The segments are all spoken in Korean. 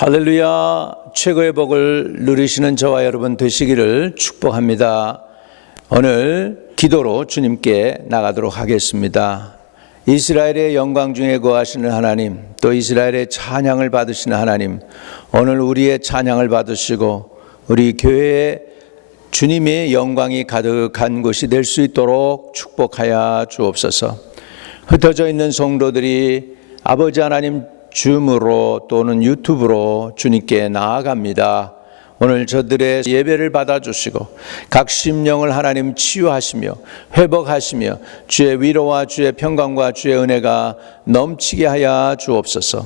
할렐루야. 최고의 복을 누리시는 저와 여러분 되시기를 축복합니다. 오늘 기도로 주님께 나가도록 하겠습니다. 이스라엘의 영광 중에 거하시는 하나님, 또 이스라엘의 찬양을 받으시는 하나님, 오늘 우리의 찬양을 받으시고 우리 교회에 주님의 영광이 가득한 곳이 될 수 있도록 축복하여 주옵소서. 흩어져 있는 성도들이 아버지 하나님 줌으로 또는 유튜브로 주님께 나아갑니다. 오늘 저들의 예배를 받아주시고 각 심령을 하나님 치유하시며 회복하시며 주의 위로와 주의 평강과 주의 은혜가 넘치게 하여 주옵소서.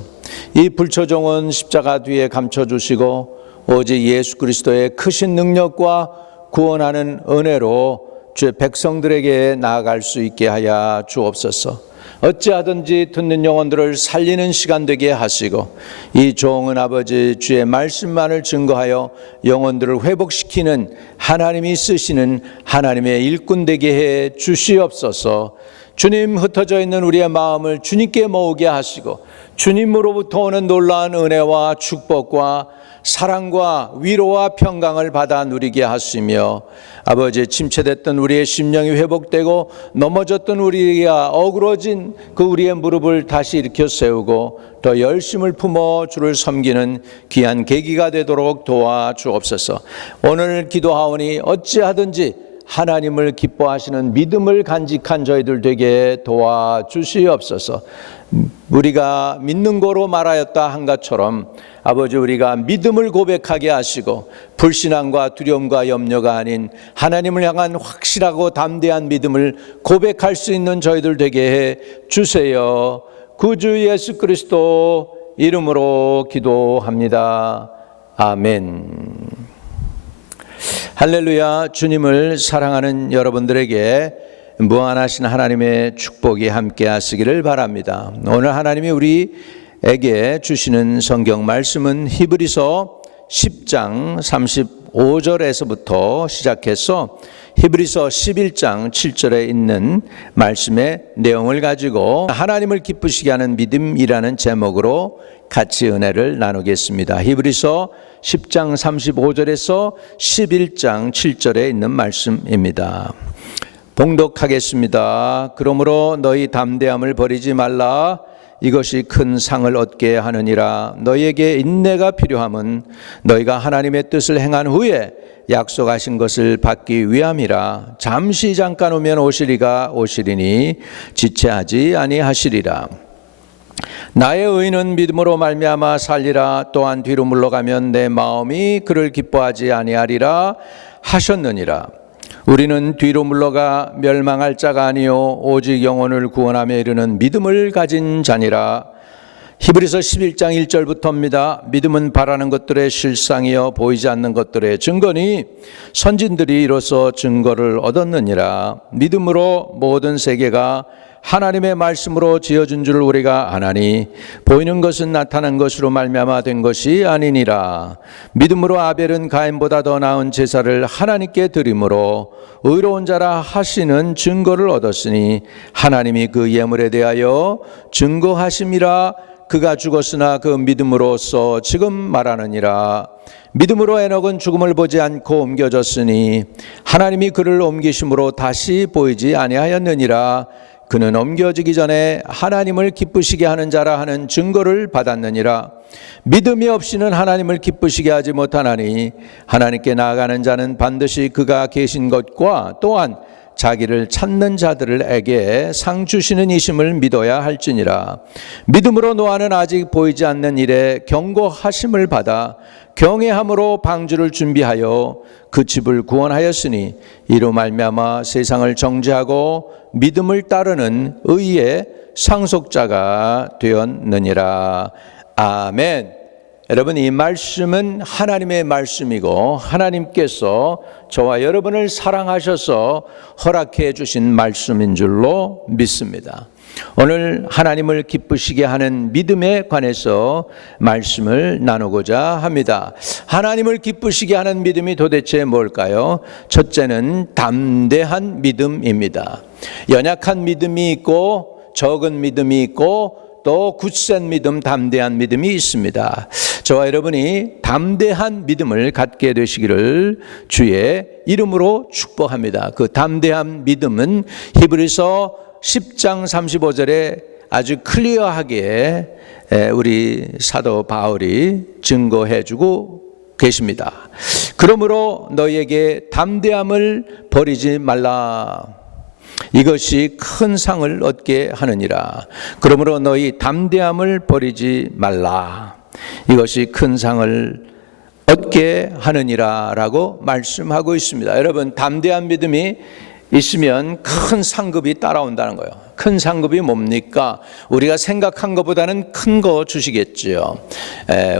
이 불초종은 십자가 뒤에 감춰주시고 오직 예수 그리스도의 크신 능력과 구원하는 은혜로 주의 백성들에게 나아갈 수 있게 하여 주옵소서. 어찌하든지 듣는 영혼들을 살리는 시간 되게 하시고 이 종은 아버지 주의 말씀만을 증거하여 영혼들을 회복시키는 하나님이 쓰시는 하나님의 일꾼 되게 해 주시옵소서. 주님, 흩어져 있는 우리의 마음을 주님께 모으게 하시고 주님으로부터 오는 놀라운 은혜와 축복과 사랑과 위로와 평강을 받아 누리게 하시며 아버지 침체됐던 우리의 심령이 회복되고 넘어졌던 우리가 어그러진 그 우리의 무릎을 다시 일으켜 세우고 더 열심을 품어 주를 섬기는 귀한 계기가 되도록 도와주옵소서. 오늘 기도하오니 어찌하든지 하나님을 기뻐하시는 믿음을 간직한 저희들 되게 도와주시옵소서. 우리가 믿는 거로 말하였다 한 것처럼 아버지 우리가 믿음을 고백하게 하시고 불신앙과 두려움과 염려가 아닌 하나님을 향한 확실하고 담대한 믿음을 고백할 수 있는 저희들 되게 해 주세요. 구주 예수 그리스도 이름으로 기도합니다. 아멘. 할렐루야. 주님을 사랑하는 여러분들에게 무한하신 하나님의 축복이 함께 하시기를 바랍니다. 오늘 하나님이 우리에게 주시는 성경 말씀은 히브리서 10장 35절에서부터 시작해서 히브리서 11장 7절에 있는 말씀의 내용을 가지고 하나님을 기쁘시게 하는 믿음이라는 제목으로 같이 은혜를 나누겠습니다. 히브리서 10장 35절에서 11장 7절에 있는 말씀입니다. 봉독하겠습니다. 그러므로 너희 담대함을 버리지 말라. 이것이 큰 상을 얻게 하느니라. 너희에게 인내가 필요함은 너희가 하나님의 뜻을 행한 후에 약속하신 것을 받기 위함이라. 잠시 잠깐 오면 오시리가 오시리니 지체하지 아니하시리라. 나의 의인은 믿음으로 말미암아 살리라. 또한 뒤로 물러가면 내 마음이 그를 기뻐하지 아니하리라 하셨느니라. 우리는 뒤로 물러가 멸망할 자가 아니요 오직 영혼을 구원하며 이르는 믿음을 가진 자니라. 히브리서 11장 1절부터입니다. 믿음은 바라는 것들의 실상이요 보이지 않는 것들의 증거니 선진들이 이로써 증거를 얻었느니라. 믿음으로 모든 세계가 하나님의 말씀으로 지어준 줄 우리가 아나니 보이는 것은 나타난 것으로 말미암아 된 것이 아니니라. 믿음으로 아벨은 가인보다 더 나은 제사를 하나님께 드림으로 의로운 자라 하시는 증거를 얻었으니 하나님이 그 예물에 대하여 증거하심이라. 그가 죽었으나 그 믿음으로써 지금 말하느니라. 믿음으로 에녹은 죽음을 보지 않고 옮겨졌으니 하나님이 그를 옮기심으로 다시 보이지 아니하였느니라. 그는 옮겨지기 전에 하나님을 기쁘시게 하는 자라 하는 증거를 받았느니라. 믿음이 없이는 하나님을 기쁘시게 하지 못하나니 하나님께 나아가는 자는 반드시 그가 계신 것과 또한 자기를 찾는 자들에게 상 주시는 이심을 믿어야 할지니라. 믿음으로 노아는 아직 보이지 않는 일에 경고하심을 받아 경외함으로 방주를 준비하여 그 집을 구원하였으니 이로 말미암아 세상을 정죄하고 믿음을 따르는 의의 상속자가 되었느니라. 아멘. 여러분, 이 말씀은 하나님의 말씀이고 하나님께서 저와 여러분을 사랑하셔서 허락해 주신 말씀인 줄로 믿습니다. 오늘 하나님을 기쁘시게 하는 믿음에 관해서 말씀을 나누고자 합니다. 하나님을 기쁘시게 하는 믿음이 도대체 뭘까요? 첫째는 담대한 믿음입니다. 연약한 믿음이 있고 적은 믿음이 있고 또 굳센 믿음, 담대한 믿음이 있습니다. 저와 여러분이 담대한 믿음을 갖게 되시기를 주의 이름으로 축복합니다. 그 담대한 믿음은 히브리서 10장 35절에 아주 클리어하게 우리 사도 바울이 증거해주고 계십니다. 그러므로 너희에게 담대함을 버리지 말라. 이것이 큰 상을 얻게 하느니라. 그러므로 너희 담대함을 버리지 말라. 이것이 큰 상을 얻게 하느니라 라고 말씀하고 있습니다. 여러분, 담대한 믿음이 있으면 큰 상급이 따라온다는 거예요. 큰 상급이 뭡니까? 우리가 생각한 것보다는 큰 거 주시겠죠.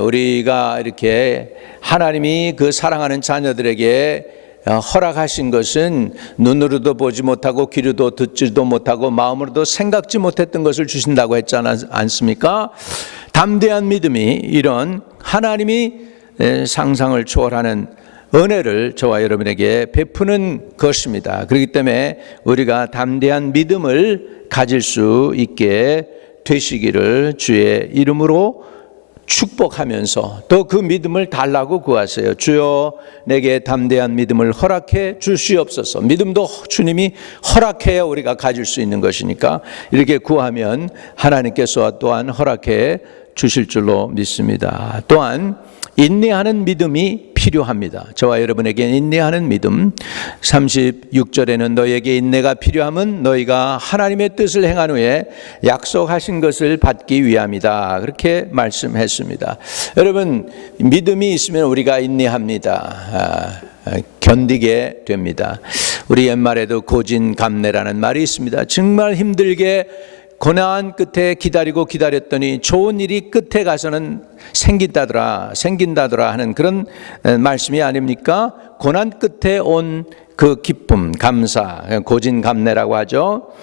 우리가 이렇게 하나님이 그 사랑하는 자녀들에게 허락하신 것은 눈으로도 보지 못하고 귀로도 듣지도 못하고 마음으로도 생각지 못했던 것을 주신다고 했지 않습니까? 담대한 믿음이 이런 하나님이 상상을 초월하는 은혜를 저와 여러분에게 베푸는 것입니다. 그렇기 때문에 우리가 담대한 믿음을 가질 수 있게 되시기를 주의 이름으로 축복하면서 또 그 믿음을 달라고 구하세요. 주여 내게 담대한 믿음을 허락해 주시옵소서. 믿음도 주님이 허락해야 우리가 가질 수 있는 것이니까 이렇게 구하면 하나님께서 또한 허락해 주실 줄로 믿습니다. 또한 인내하는 믿음이 필요합니다. 저와 여러분에게 인내하는 믿음. 36절에는 너희에게 인내가 필요함은 너희가 하나님의 뜻을 행한 후에 약속하신 것을 받기 위함이다. 그렇게 말씀했습니다. 여러분, 믿음이 있으면 우리가 인내합니다. 견디게 됩니다. 우리 옛말에도 고진감래라는 말이 있습니다. 정말 힘들게 고난 끝에 기다렸더니 좋은 일이 끝에 가서는 생긴다더라 하는 그런 말씀이 아닙니까? 고난 끝에 온 그 기쁨, 감사, 고진감래라고 하죠.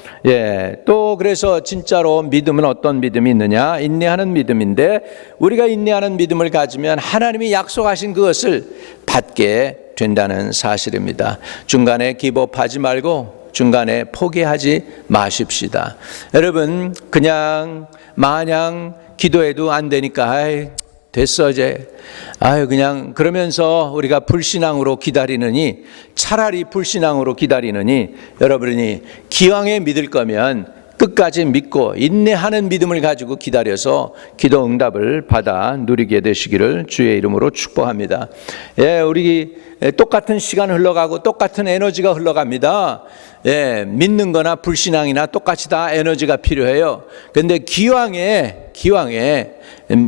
또 그래서 진짜로 믿음은 어떤 믿음이 있느냐? 인내하는 믿음인데 우리가 인내하는 믿음을 가지면 하나님이 약속하신 그것을 받게 된다는 사실입니다. 중간에 기법하지 말고 중간에 포기하지 마십시다. 여러분, 그냥 마냥 기도해도 안 되니까 됐어 이제 그냥 그러면서 우리가 불신앙으로 기다리느니, 차라리 불신앙으로 기다리느니 여러분이 기왕에 믿을 거면 끝까지 믿고 인내하는 믿음을 가지고 기다려서 기도 응답을 받아 누리게 되시기를 주의 이름으로 축복합니다. 우리 똑같은 시간 흘러가고 똑같은 에너지가 흘러갑니다. 믿는 거나 불신앙이나 똑같이 다 에너지가 필요해요. 그런데 기왕에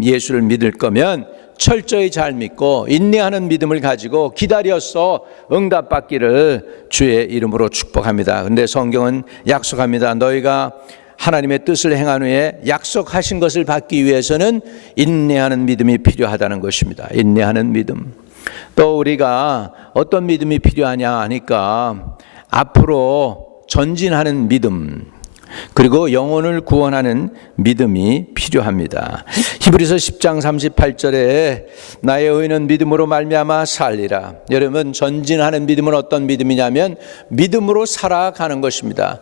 예수를 믿을 거면 철저히 잘 믿고 인내하는 믿음을 가지고 기다려서 응답받기를 주의 이름으로 축복합니다. 그런데 성경은 약속합니다. 너희가 하나님의 뜻을 행한 후에 약속하신 것을 받기 위해서는 인내하는 믿음이 필요하다는 것입니다. 인내하는 믿음. 또 우리가 어떤 믿음이 필요하냐 하니까 앞으로 전진하는 믿음, 그리고 영혼을 구원하는 믿음이 필요합니다. 히브리서 10장 38절에 나의 의인은 믿음으로 말미암아 살리라. 여러분, 전진하는 믿음은 어떤 믿음이냐면 믿음으로 살아가는 것입니다.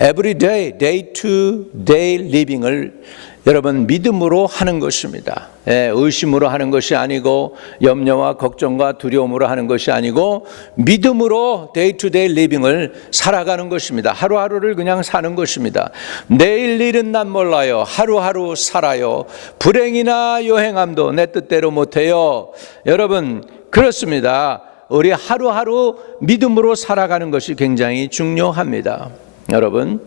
Every day, day to day living을 여러분 믿음으로 하는 것입니다. 의심으로 하는 것이 아니고 염려와 걱정과 두려움으로 하는 것이 아니고 믿음으로 데이 투 데이 리빙을 살아가는 것입니다. 하루하루를 그냥 사는 것입니다. 내일 일은 난 몰라요. 하루하루 살아요. 불행이나 요행함도 내 뜻대로 못해요. 여러분, 그렇습니다. 우리 하루하루 믿음으로 살아가는 것이 굉장히 중요합니다. 여러분,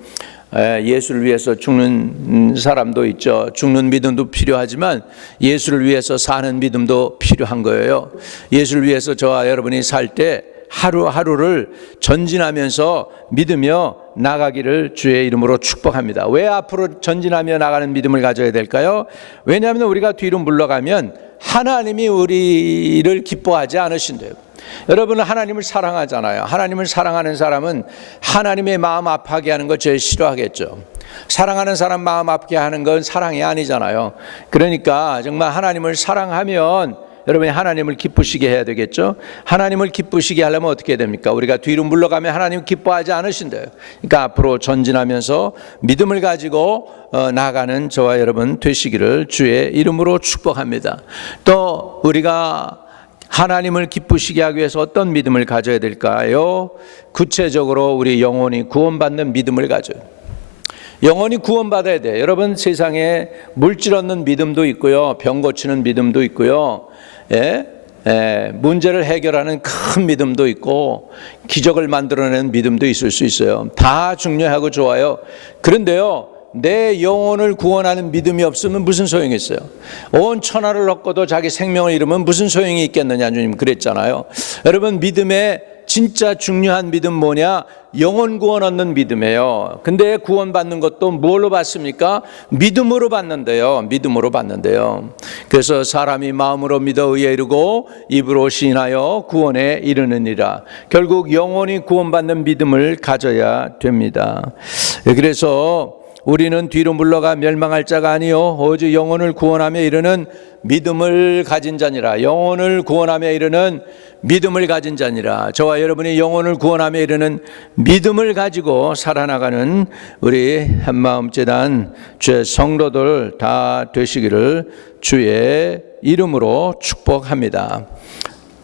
예수를 위해서 죽는 사람도 있죠. 죽는 믿음도 필요하지만 예수를 위해서 사는 믿음도 필요한 거예요. 예수를 위해서 저와 여러분이 살 때 하루하루를 전진하면서 믿으며 나가기를 주의 이름으로 축복합니다. 왜 앞으로 전진하며 나가는 믿음을 가져야 될까요? 왜냐하면 우리가 뒤로 물러가면 하나님이 우리를 기뻐하지 않으신대요. 여러분은 하나님을 사랑하잖아요. 하나님을 사랑하는 사람은 하나님의 마음 아파하게 하는 걸 제일 싫어하겠죠. 사랑하는 사람 마음 아프게 하는 건 사랑이 아니잖아요. 그러니까 정말 하나님을 사랑하면 여러분이 하나님을 기쁘시게 해야 되겠죠. 하나님을 기쁘시게 하려면 어떻게 해야 됩니까? 우리가 뒤로 물러가면 하나님 기뻐하지 않으신대요. 그러니까 앞으로 전진하면서 믿음을 가지고 나아가는 저와 여러분 되시기를 주의 이름으로 축복합니다. 또 우리가 하나님을 기쁘시게 하기 위해서 어떤 믿음을 가져야 될까요? 구체적으로 우리 영혼이 구원받는 믿음을 가져요. 영혼이 구원받아야 돼. 여러분, 세상에 물질 얻는 믿음도 있고요, 병 고치는 믿음도 있고요, 문제를 해결하는 큰 믿음도 있고, 기적을 만들어내는 믿음도 있을 수 있어요. 다 중요하고 좋아요. 그런데요, 내 영혼을 구원하는 믿음이 없으면 무슨 소용이 있어요? 온 천하를 얻고도 자기 생명을 잃으면 무슨 소용이 있겠느냐, 주님 그랬잖아요. 여러분, 믿음의 진짜 중요한 믿음 뭐냐? 영혼 구원 얻는 믿음이에요. 근데 구원받는 것도 뭘로 받습니까? 믿음으로 받는데요. 믿음으로 받는데요. 그래서 사람이 마음으로 믿어 의에 이르고 입으로 시인하여 구원에 이르느니라. 결국 영혼이 구원받는 믿음을 가져야 됩니다. 그래서 우리는 뒤로 물러가 멸망할 자가 아니요 오직 영혼을 구원하며 이르는 믿음을 가진 자니라. 영혼을 구원하며 이르는 믿음을 가진 자니라. 저와 여러분이 영혼을 구원하며 이르는 믿음을 가지고 살아나가는 우리 한마음재단 주의 성도들 다 되시기를 주의 이름으로 축복합니다.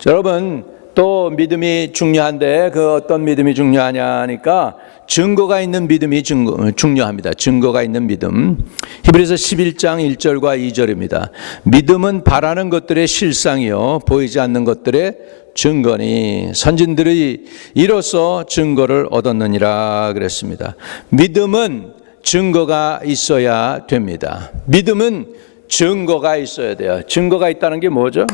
여러분, 또 믿음이 중요한데 그 어떤 믿음이 중요하냐 하니까 증거가 있는 믿음이 중요합니다. 증거가 있는 믿음. 히브리서 11장 1절과 2절입니다. 믿음은 바라는 것들의 실상이요 보이지 않는 것들의 증거니 선진들이 이로써 증거를 얻었느니라 그랬습니다. 믿음은 증거가 있어야 됩니다. 믿음은 증거가 있어야 돼요. 증거가 있다는 게 뭐죠?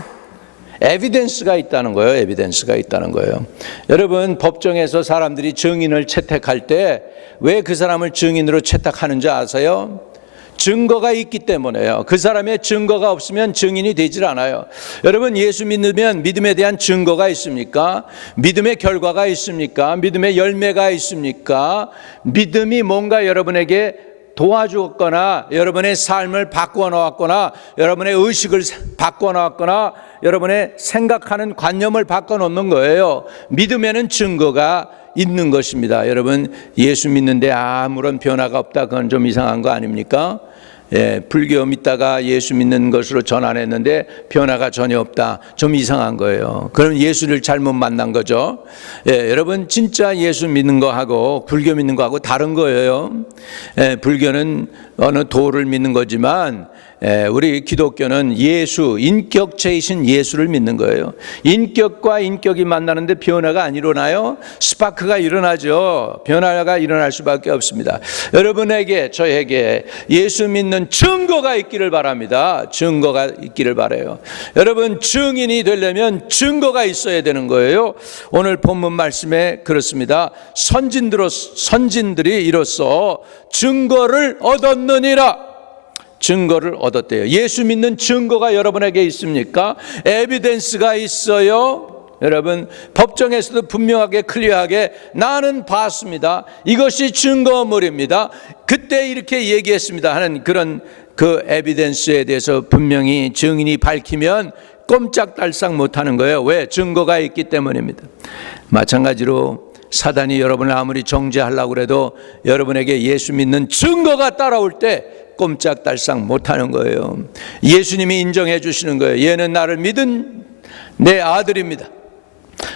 에비던스가 있다는 거예요. 에비던스가 있다는 거예요. 여러분, 법정에서 사람들이 증인을 채택할 때 왜 그 사람을 증인으로 채택하는지 아세요? 증거가 있기 때문에요. 그 사람의 증거가 없으면 증인이 되질 않아요. 여러분, 예수 믿으면 믿음에 대한 증거가 있습니까? 믿음의 결과가 있습니까? 믿음의 열매가 있습니까? 믿음이 뭔가 여러분에게 도와주었거나 여러분의 삶을 바꾸어 놓았거나 여러분의 의식을 바꾸어 놓았거나 여러분의 생각하는 관념을 바꿔 놓는 거예요. 믿음에는 증거가 있는 것입니다. 여러분, 예수 믿는데 아무런 변화가 없다, 그건 좀 이상한 거 아닙니까? 불교 믿다가 예수 믿는 것으로 전환했는데 변화가 전혀 없다, 좀 이상한 거예요. 그럼 예수를 잘못 만난 거죠. 여러분, 진짜 예수 믿는 거하고 불교 믿는 거하고 다른 거예요. 불교는 어느 도를 믿는 거지만 우리 기독교는 예수, 인격체이신 예수를 믿는 거예요. 인격과 인격이 만나는데 변화가 안 일어나요? 스파크가 일어나죠. 변화가 일어날 수밖에 없습니다. 여러분에게, 저에게 예수 믿는 증거가 있기를 바랍니다. 증거가 있기를 바라요. 여러분, 증인이 되려면 증거가 있어야 되는 거예요. 오늘 본문 말씀에 그렇습니다. 선진들이 이로써 증거를 얻었느니라. 증거를 얻었대요. 예수 믿는 증거가 여러분에게 있습니까? 에비던스가 있어요. 여러분, 법정에서도 분명하게 클리어하게 나는 봤습니다, 이것이 증거물입니다, 그때 이렇게 얘기했습니다 하는 그런 그 에비던스에 대해서 분명히 증인이 밝히면 꼼짝달싹 못하는 거예요. 왜? 증거가 있기 때문입니다. 마찬가지로 사단이 여러분을 아무리 정죄하려고 해도 여러분에게 예수 믿는 증거가 따라올 때 꼼짝달싹 못하는 거예요. 예수님이 인정해 주시는 거예요. 얘는 나를 믿은 내 아들입니다,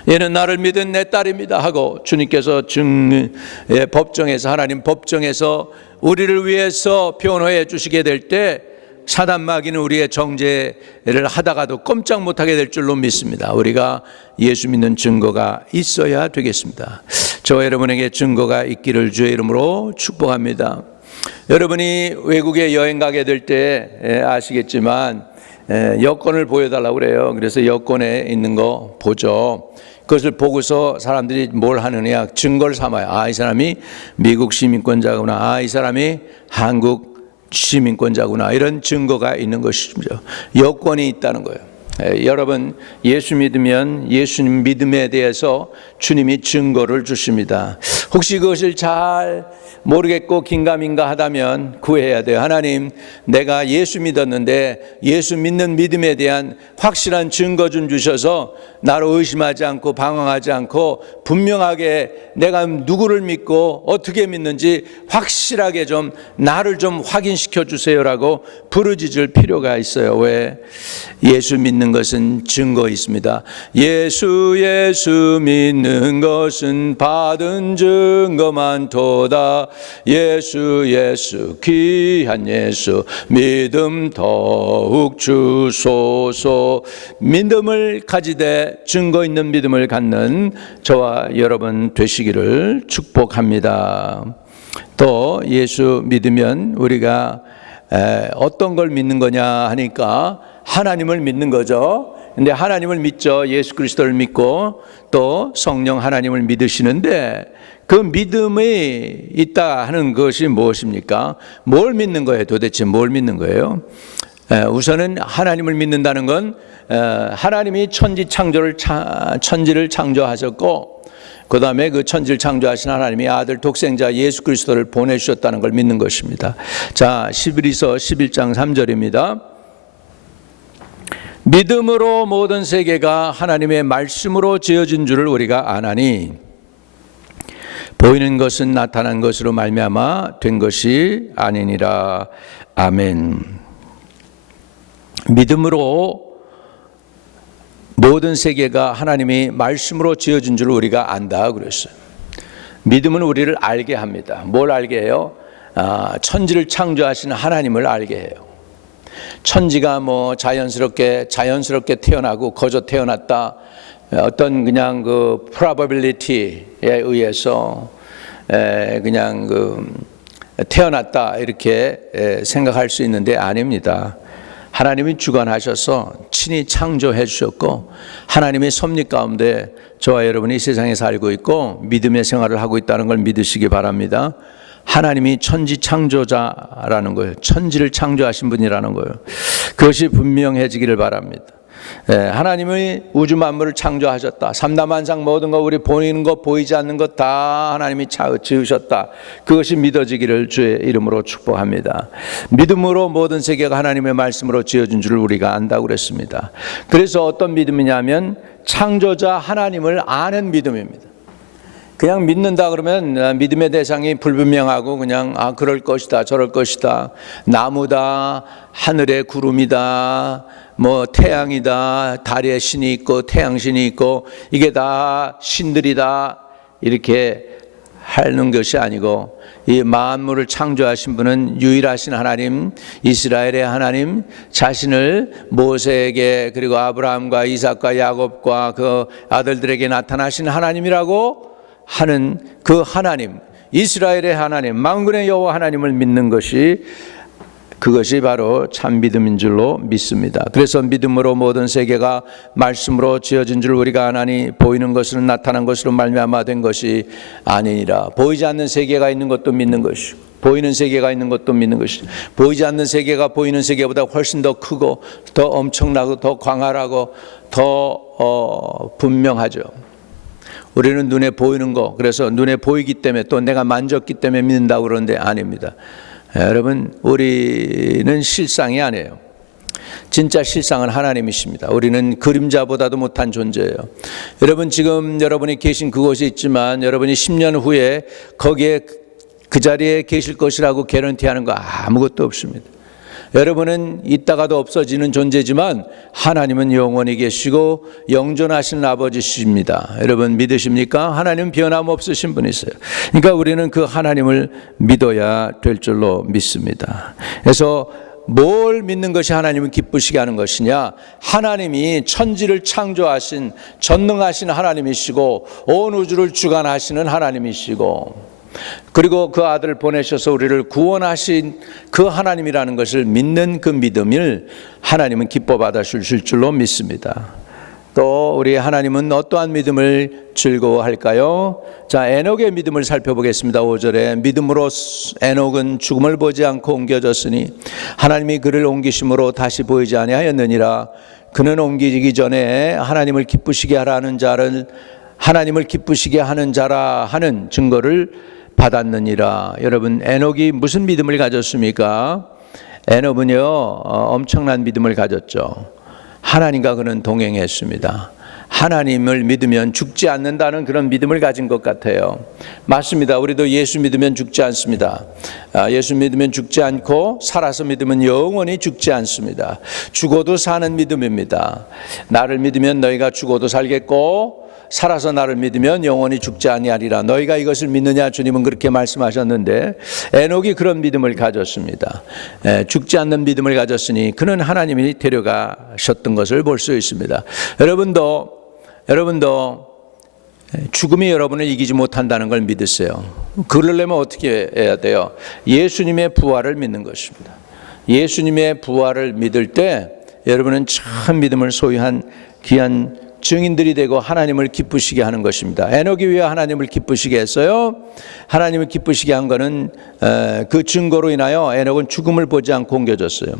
얘는 나를 믿은 내 딸입니다 하고 주님께서 법정에서, 하나님 법정에서 우리를 위해서 변호해 주시게 될 때 사단 마귀는 우리의 정죄를 하다가도 꼼짝 못하게 될 줄로 믿습니다. 우리가 예수 믿는 증거가 있어야 되겠습니다. 저와 여러분에게 증거가 있기를 주의 이름으로 축복합니다. 여러분이 외국에 여행 가게 될 때 아시겠지만 여권을 보여달라고 그래요. 그래서 여권에 있는 거 보죠. 그것을 보고서 사람들이 뭘 하느냐, 증거를 삼아요. 아, 이 사람이 미국 시민권자구나, 아, 이 사람이 한국 시민권자구나, 이런 증거가 있는 것이죠. 여권이 있다는 거예요. 여러분, 예수 믿으면 예수님 믿음에 대해서 주님이 증거를 주십니다. 혹시 그것을 잘 모르겠고 긴가민가 하다면 구해야 돼요. 하나님, 내가 예수 믿었는데 예수 믿는 믿음에 대한 확실한 증거 좀 주셔서 나를 의심하지 않고 방황하지 않고 분명하게 내가 누구를 믿고 어떻게 믿는지 확실하게 좀 나를 좀 확인시켜 주세요라고 부르짖을 필요가 있어요. 왜? 예수 믿는 것은 증거 있습니다. 예수 믿는 것은 받은 증거만 도다. 예수 귀한 예수 믿음 더욱 주소서. 믿음을 가지되 증거 있는 믿음을 갖는 저와 여러분 되시기를 축복합니다. 또 예수 믿으면 우리가 어떤 걸 믿는 거냐 하니까 하나님을 믿는 거죠. 근데 하나님을 믿죠. 예수 그리스도를 믿고 또 성령 하나님을 믿으시는데 그 믿음이 있다 하는 것이 무엇입니까? 뭘 믿는 거예요? 도대체 뭘 믿는 거예요? 우선은 하나님을 믿는다는 건 하나님이 천지를 창조하셨고 그 다음에 그 천지를 창조하신 하나님이 아들 독생자 예수 그리스도를 보내주셨다는 걸 믿는 것입니다. 자, 히브리서 11장 3절입니다. 믿음으로 모든 세계가 하나님의 말씀으로 지어진 줄을 우리가 아나니 보이는 것은 나타난 것으로 말미암아 된 것이 아니니라. 아멘. 믿음으로 모든 세계가 하나님이 말씀으로 지어진 줄 우리가 안다 그랬어요. 믿음은 우리를 알게 합니다. 뭘 알게 해요? 천지를 창조하신 하나님을 알게 해요. 천지가 뭐 자연스럽게 태어나고 거저 태어났다. 어떤 그냥 그 probability에 의해서 그냥 태어났다 이렇게 생각할 수 있는데 아닙니다. 하나님이 주관하셔서 친히 창조해 주셨고 하나님의 섭리 가운데 저와 여러분이 이 세상에 살고 있고 믿음의 생활을 하고 있다는 걸 믿으시기 바랍니다. 하나님이 천지 창조자라는 거예요. 천지를 창조하신 분이라는 거예요. 그것이 분명해지기를 바랍니다. 하나님이 우주 만물을 창조하셨다. 삼다만상 모든 것 우리 보이는 것 보이지 않는 것 다 하나님이 지으셨다. 그것이 믿어지기를 주의 이름으로 축복합니다. 믿음으로 모든 세계가 하나님의 말씀으로 지어진 줄을 우리가 안다고 그랬습니다. 그래서 어떤 믿음이냐면 창조자 하나님을 아는 믿음입니다. 그냥 믿는다 그러면 믿음의 대상이 불분명하고 그냥 그럴 것이다 저럴 것이다, 나무다 하늘의 구름이다 뭐 태양이다, 달의 신이 있고 태양신이 있고 이게 다 신들이다 이렇게 하는 것이 아니고 이 만물을 창조하신 분은 유일하신 하나님, 이스라엘의 하나님, 자신을 모세에게 그리고 아브라함과 이삭과 야곱과 그 아들들에게 나타나신 하나님이라고 하는 그 하나님, 이스라엘의 하나님, 만군의 여호와 하나님을 믿는 것이 그것이 바로 참 믿음인 줄로 믿습니다. 그래서 믿음으로 모든 세계가 말씀으로 지어진 줄 우리가 아나니 보이는 것은 나타난 것으로 말미암아 된 것이 아니니라. 보이지 않는 세계가 있는 것도 믿는 것이고 보이는 세계가 있는 것도 믿는 것이고 보이지 않는 세계가 보이는 세계보다 훨씬 더 크고 더 엄청나고 더 광활하고 더 분명하죠. 우리는 눈에 보이는 거, 그래서 눈에 보이기 때문에 또 내가 만졌기 때문에 믿는다고 그러는데 아닙니다. 여러분, 우리는 실상이 아니에요. 진짜 실상은 하나님이십니다. 우리는 그림자보다도 못한 존재예요. 여러분, 지금 여러분이 계신 그곳에 있지만 여러분이 10년 후에 거기에 그 자리에 계실 것이라고 개런티하는 거 아무것도 없습니다. 여러분은 있다가도 없어지는 존재지만 하나님은 영원히 계시고 영존하시는 아버지십니다. 여러분 믿으십니까? 하나님은 변함없으신 분이세요. 그러니까 우리는 그 하나님을 믿어야 될 줄로 믿습니다. 그래서 뭘 믿는 것이 하나님을 기쁘시게 하는 것이냐? 하나님이 천지를 창조하신 전능하신 하나님이시고 온 우주를 주관하시는 하나님이시고 그리고 그 아들을 보내셔서 우리를 구원하신 그 하나님이라는 것을 믿는 그 믿음을 하나님은 기뻐 받으실 줄로 믿습니다. 또 우리 하나님은 어떠한 믿음을 즐거워할까요? 자, 에녹의 믿음을 살펴보겠습니다. 5절에 믿음으로 에녹은 죽음을 보지 않고 옮겨졌으니 하나님이 그를 옮기심으로 다시 보이지 아니하였느니라. 그는 옮기기 전에 하나님을 기쁘시게 하라는 자를 하나님을 기쁘시게 하는 자라 하는 증거를 받았느니라. 여러분, 에녹이 무슨 믿음을 가졌습니까? 에녹은요, 엄청난 믿음을 가졌죠. 하나님과 그는 동행했습니다. 하나님을 믿으면 죽지 않는다는 그런 믿음을 가진 것 같아요. 맞습니다. 우리도 예수 믿으면 죽지 않습니다. 예수 믿으면 죽지 않고 살아서 믿으면 영원히 죽지 않습니다. 죽어도 사는 믿음입니다. 나를 믿으면 너희가 죽어도 살겠고 살아서 나를 믿으면 영원히 죽지 아니하리라. 너희가 이것을 믿느냐? 주님은 그렇게 말씀하셨는데 에녹이 그런 믿음을 가졌습니다. 죽지 않는 믿음을 가졌으니 그는 하나님이 데려가셨던 것을 볼 수 있습니다. 여러분도 죽음이 여러분을 이기지 못한다는 걸 믿으세요. 그러려면 어떻게 해야 돼요? 예수님의 부활을 믿는 것입니다. 예수님의 부활을 믿을 때 여러분은 참 믿음을 소유한 귀한 증인들이 되고 하나님을 기쁘시게 하는 것입니다. 에녹이 왜 하나님을 기쁘시게 했어요? 하나님을 기쁘시게 한 것은 그 증거로 인하여 에녹은 죽음을 보지 않고 옮겨졌어요.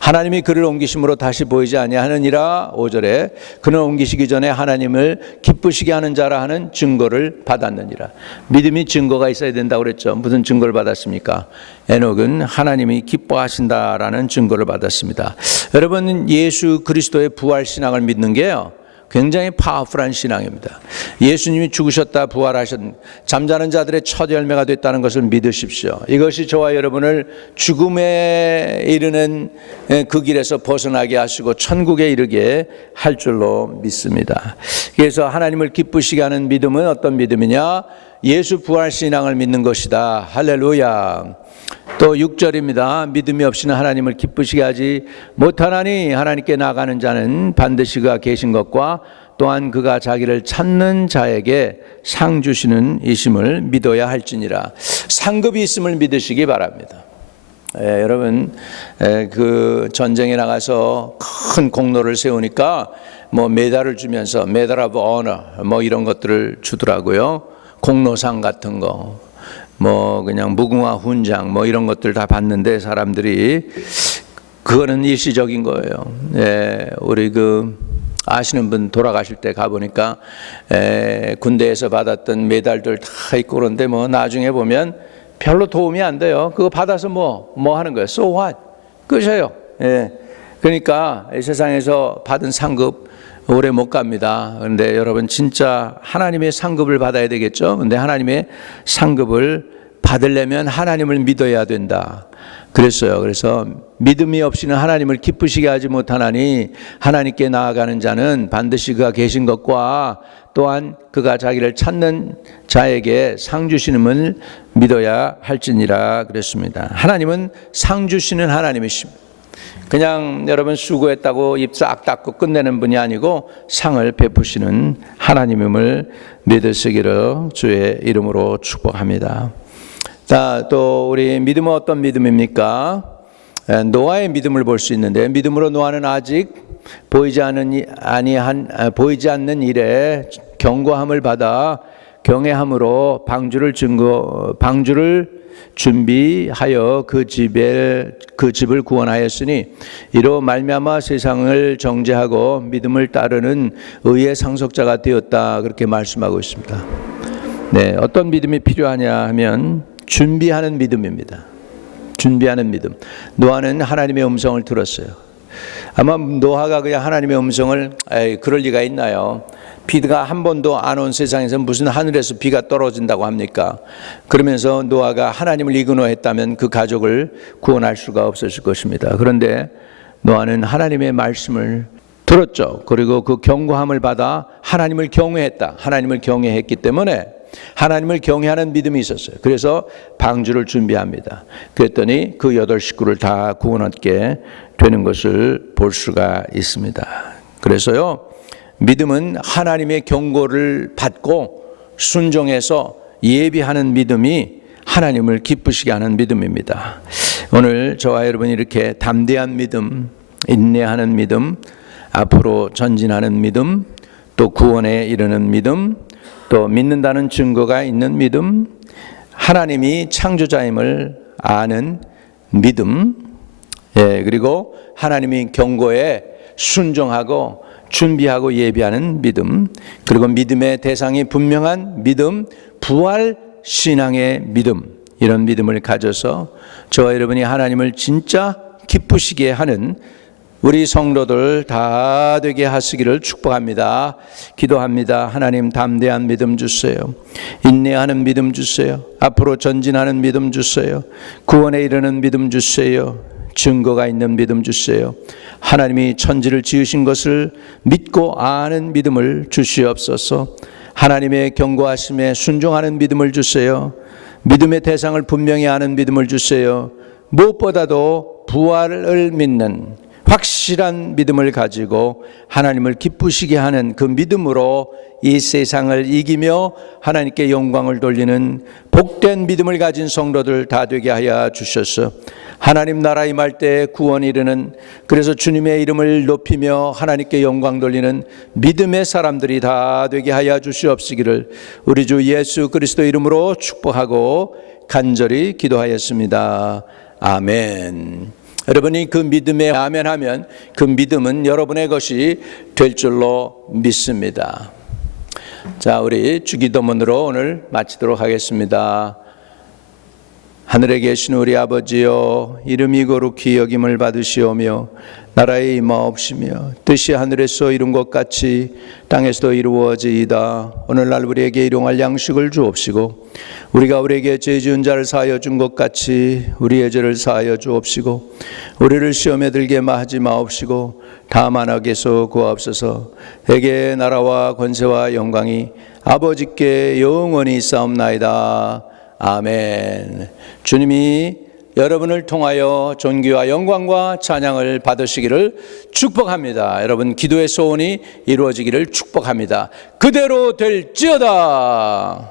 하나님이 그를 옮기심으로 다시 보이지 아니하느니라. 5절에 그는 옮기시기 전에 하나님을 기쁘시게 하는 자라 하는 증거를 받았느니라. 믿음이 증거가 있어야 된다고 그랬죠. 무슨 증거를 받았습니까? 에녹은 하나님이 기뻐하신다라는 증거를 받았습니다. 여러분, 예수 그리스도의 부활 신앙을 믿는 게요, 굉장히 파워풀한 신앙입니다. 예수님이 죽으셨다 부활하셨, 잠자는 자들의 첫 열매가 됐다는 것을 믿으십시오. 이것이 저와 여러분을 죽음에 이르는 그 길에서 벗어나게 하시고 천국에 이르게 할 줄로 믿습니다. 그래서 하나님을 기쁘시게 하는 믿음은 어떤 믿음이냐? 예수 부활 신앙을 믿는 것이다. 할렐루야. 또 6절입니다. 믿음이 없이는 하나님을 기쁘시게 하지 못하나니 하나님께 나가는 자는 반드시 그가 계신 것과 또한 그가 자기를 찾는 자에게 상 주시는 이심을 믿어야 할지니라. 상급이 있음을 믿으시기 바랍니다. 여러분, 그 전쟁에 나가서 큰 공로를 세우니까 뭐 메달을 주면서 메달 오브 오너 뭐 이런 것들을 주더라고요. 공로상 같은 거. 뭐 그냥 무궁화 훈장 뭐 이런 것들 다 받는데 사람들이 그거는 일시적인 거예요. 우리 그 아시는 분 돌아가실 때 가보니까 군대에서 받았던 메달들 다 있고 그런데 뭐 나중에 보면 별로 도움이 안 돼요. 그거 받아서 뭐 하는 거예요? So what? 끝이에요. 그러니까 이 세상에서 받은 상급 오래 못 갑니다. 그런데 여러분 진짜 하나님의 상급을 받아야 되겠죠. 그런데 하나님의 상급을 받으려면 하나님을 믿어야 된다. 그랬어요. 그래서 믿음이 없이는 하나님을 기쁘시게 하지 못하나니 하나님께 나아가는 자는 반드시 그가 계신 것과 또한 그가 자기를 찾는 자에게 상 주시는을 믿어야 할지니라 그랬습니다. 하나님은 상 주시는 하나님이십니다. 그냥 여러분 수고했다고 입 싹 닦고 끝내는 분이 아니고 상을 베푸시는 하나님임을 믿으시기를 주의 이름으로 축복합니다. 자, 또 우리 믿음은 어떤 믿음입니까? 노아의 믿음을 볼 수 있는데 믿음으로 노아는 아직 보이지 않는 일에 경고함을 받아 경외함으로 방주를 준비하여 그 집을 구원하였으니 이로 말미암아 세상을 정죄하고 믿음을 따르는 의의 상속자가 되었다. 그렇게 말씀하고 있습니다. 네, 어떤 믿음이 필요하냐 하면 준비하는 믿음입니다. 준비하는 믿음. 노아는 하나님의 음성을 들었어요. 아마 노아가 그냥 하나님의 음성을 그럴 리가 있나요? 비가 한 번도 안 온 세상에서 무슨 하늘에서 비가 떨어진다고 합니까? 그러면서 노아가 하나님을 이근호했다면 그 가족을 구원할 수가 없었을 것입니다. 그런데 노아는 하나님의 말씀을 들었죠. 그리고 그 경고함을 받아 하나님을 경외했다. 하나님을 경외했기 때문에 하나님을 경외하는 믿음이 있었어요. 그래서 방주를 준비합니다. 그랬더니 그 8 식구를 다 구원 얻게 되는 것을 볼 수가 있습니다. 그래서요, 믿음은 하나님의 경고를 받고 순종해서 예비하는 믿음이 하나님을 기쁘시게 하는 믿음입니다. 오늘 저와 여러분이 이렇게 담대한 믿음, 인내하는 믿음, 앞으로 전진하는 믿음, 또 구원에 이르는 믿음, 또 믿는다는 증거가 있는 믿음, 하나님이 창조자임을 아는 믿음, 그리고 하나님이 경고에 순종하고 준비하고 예비하는 믿음, 그리고 믿음의 대상이 분명한 믿음, 부활 신앙의 믿음, 이런 믿음을 가져서 저와 여러분이 하나님을 진짜 기쁘시게 하는 우리 성도들 다 되게 하시기를 축복합니다. 기도합니다. 하나님, 담대한 믿음 주세요. 인내하는 믿음 주세요. 앞으로 전진하는 믿음 주세요. 구원에 이르는 믿음 주세요. 증거가 있는 믿음 주세요. 하나님이 천지를 지으신 것을 믿고 아는 믿음을 주시옵소서. 하나님의 경고하심에 순종하는 믿음을 주세요. 믿음의 대상을 분명히 아는 믿음을 주세요. 무엇보다도 부활을 믿는 확실한 믿음을 가지고 하나님을 기쁘시게 하는 그 믿음으로 이 세상을 이기며 하나님께 영광을 돌리는 복된 믿음을 가진 성도들 다 되게 하여 주셔서 하나님 나라 임할 때 구원이 이르는, 그래서 주님의 이름을 높이며 하나님께 영광 돌리는 믿음의 사람들이 다 되게 하여 주시옵시기를 우리 주 예수 그리스도 이름으로 축복하고 간절히 기도하였습니다. 아멘. 여러분이 그 믿음에 아멘하면 그 믿음은 여러분의 것이 될 줄로 믿습니다. 자, 우리 주기도문으로 오늘 마치도록 하겠습니다. 하늘에 계신 우리 아버지여, 이름이 거룩히 여김을 받으시오며 나라에 임하옵시며 뜻이 하늘에서 이룬 것 같이 땅에서도 이루어지이다. 오늘날 우리에게 일용할 양식을 주옵시고 우리가 우리에게 죄 지은 자를 사하여 준 것 같이 우리의 죄를 사하여 주옵시고 우리를 시험에 들게 하지 마옵시고 다만 악에서 구하옵소서. 대개 나라와 권세와 영광이 아버지께 영원히 있사옵나이다. 아멘. 주님이 여러분을 통하여 존귀와 영광과 찬양을 받으시기를 축복합니다. 여러분 기도의 소원이 이루어지기를 축복합니다. 그대로 될지어다.